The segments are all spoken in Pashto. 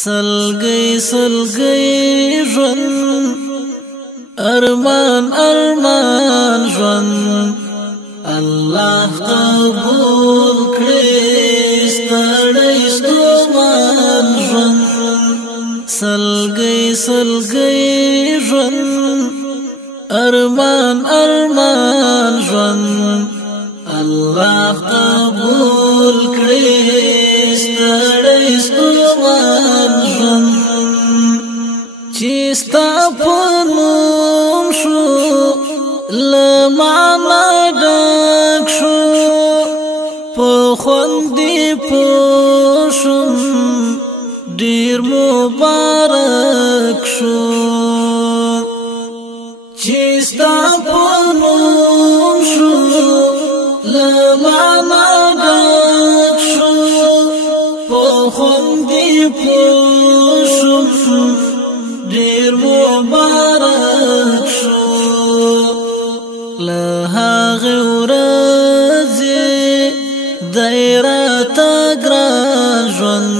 سلګي سلګي ژوند ارمان ارمان ژوند الله قبول کړي ستړی ستومان ژوند سلګي سلګي ژوند ارمان ارمان ژوند الله قبول کړي ستړی ستومان ژوند چې ستا په نوم شو لمعنا ډک شو په خوندې پوشم ډېر مبارک شو چې ستا په نوم شو لمعنا ډک شو په خوندې پوشم ډېر مبارک شو له هغې ورځې دی راته ګران ژوند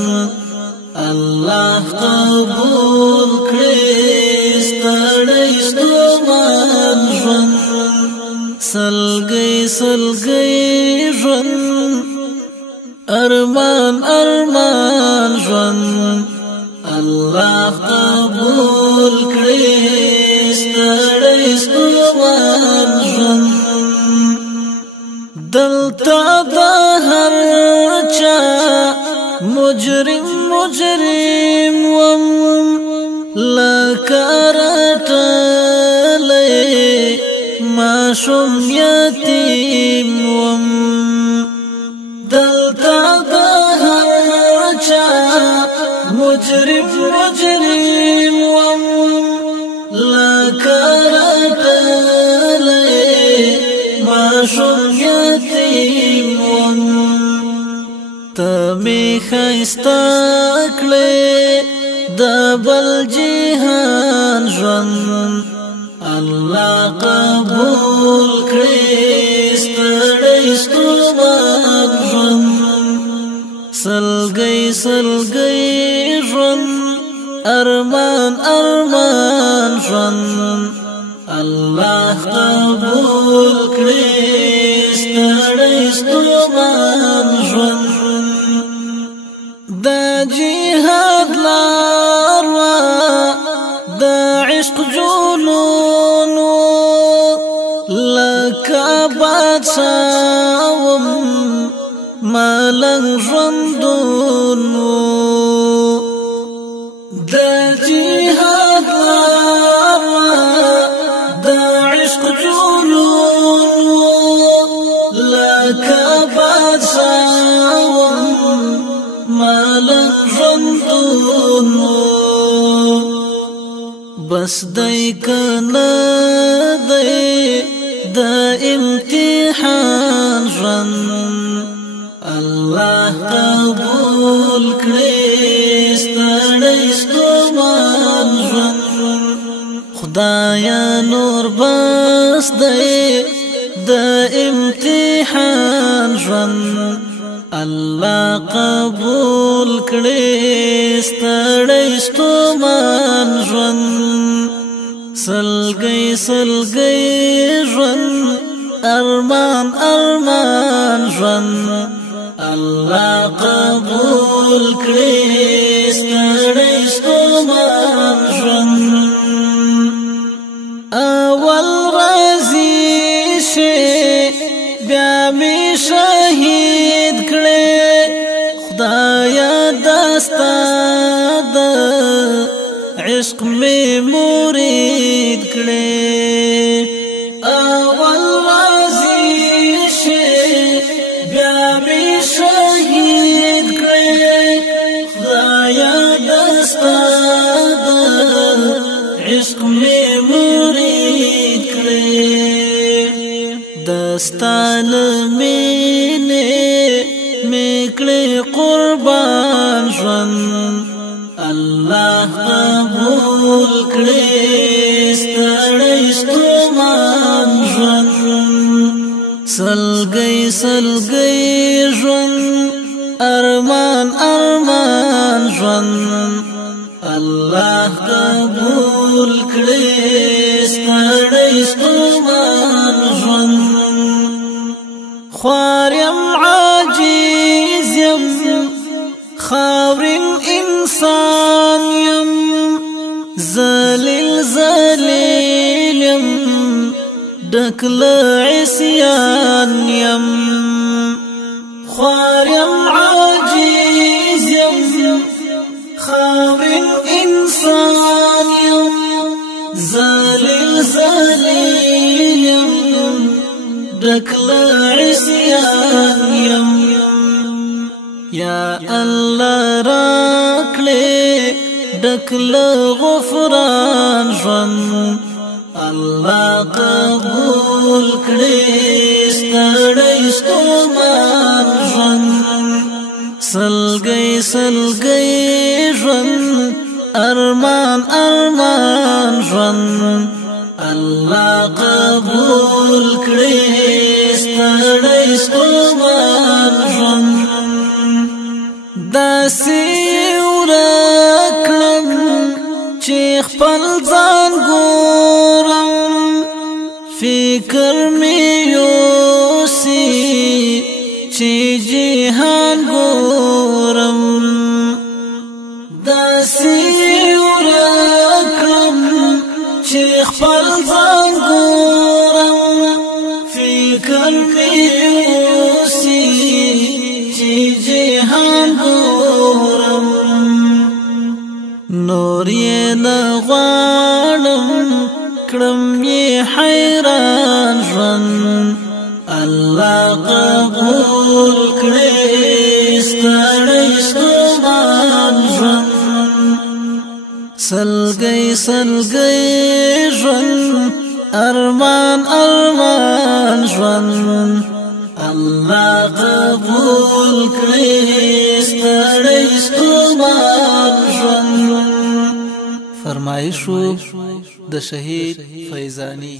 الله قبول کړي ستړی ستومان ژوند سلګي سلګي ژوند ارمان ارمان ژوند الله قبول کړي ستړی ستومان ژوند دلته د هر چا مجرم مجرم وم لکه رټلی ماشوم یتیم وم دلته د هر چا مجرم مجرم وم لکه رټلی ماشوم یتیم وم ته می ښایسته کړې د بل جهان ژوند الله قبول کړي ستړی ستومان ژوند سلګي سلګي ژوند ارمان ارمان ژوند الله قبول کړي ستړی ستومان ژوند دا جهاد لار وا د عشق جنون لکه بادشاه وم ملنګ ژوندون د جهاد لار وا د عشق جنون لکه بادشاه وم ملنګ ژوندون بس دای کنه دای د امتحان ژوند الله قبول کړي ستړی ستومان ژوند خدایا نور بس دای د امتحان ژوند الله قبول کړي ستړی ستومان ژوند سلګي سلګي ژوند ارمان ارمان ژوند الله قبول کړي ستړی ستومان ژوند اول راځي شي بیا می شهید کړي خدایا دستا د عشق می مرید کړي اول راځي شي بیا می شهید کړي خدایا دستا د عشق می مرید کړي دستان مینه میکړي قربان ژوند الله قبول کړي ستړی ستومان ژوند سلګي سلګي ژوند ارمان ارمان ژوند الله قبول کړي ستړی ستومان ژوند خوار یم عاجز یم خاورین انسان یم ذلیل ذلیل یم ډک له عصیان یم خوار یم عاجز یم خاورین انسان یم ذلیل ذلیل یم ډک له عصیان یم یا الله راکړې ډک له غفران ژوند الله قبول کړي ستړی ستومان ژوند سلګۍ سلګۍ ژوند ارمان ارمان ژوند الله قبول کړي ستړی ستومان ژوند داسې ورکړم چې خپل ځان ګورم فکر مې یوسي چې جهان ګورم داسې ورکړم چې خپل ځان ګورم فکر مې یوسي چې جهان ګورم نور یې نه غواړم کړم یې حیران ژوند الله قبول کړي ستړی ستومان ژوند سلګۍ سلګۍ ژوند ارمان ارمان ژوند الله قبول کړي ستړی ستومان ژوند فرمایشو د شهید فیضانی